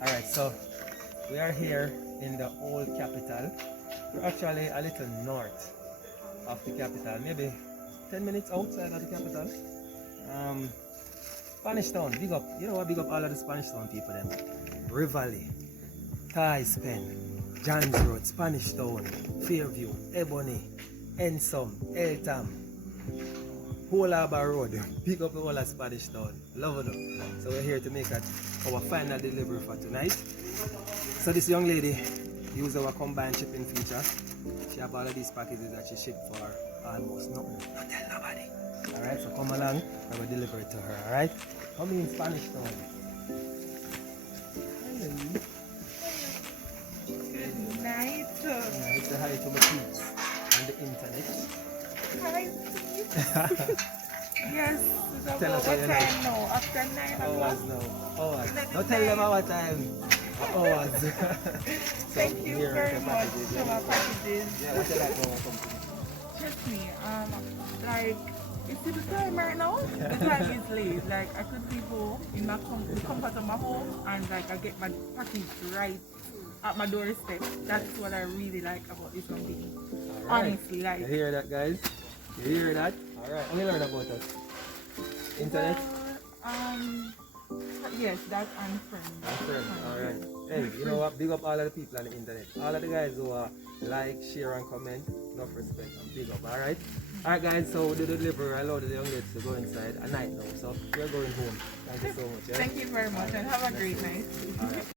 Alright, so we are here in the old capital. We're actually a little north of the capital, maybe 10 minutes outside of the capital. Spanish Town, big up, you know what, big up all of the Spanish Town people then. Rivali, Thais Pen, Johns Road, Spanish Town, Fairview, Ebony, Ensom, Eltham, Whole Harbour Road, big up the whole of Spanish Town. Love it. So we're here to make our final delivery for tonight. So this young lady used our combined shipping feature. She have all of these packages that she shipped for almost nothing. Don't tell nobody. Alright, so come along and we'll deliver it to her, alright? Come in Spanish Town. Good night. Say hi to my peeps on the internet. Hi, peeps. Yes, it's Tell about us what how you time like. now? After 9 o'clock? Hours now. Hours. Let Don't it tell them nine. what time. Hours. So Thank you here very are the much packages. for my packages. Yeah, what you like about our company? Trust me, like, you see the time right now? The time is late. Like, I could be home in the comfort of my home and like I get my package right at my doorstep. That's what I really like about this company. Alright. Honestly, like. You hear that, guys? You hear that? Alright. How you learn about us? Internet? Yes, that and friends. My friend. Alright. Hey, you know what? Big up all of the people on the internet. All of the guys who like, share and comment. Enough respect and big up. Alright? Alright guys, so we do the delivery. I allowed the young ladies to go inside at night now. So we're going home. Thank you so much. Yeah? Thank you very much and have a great night. Alright.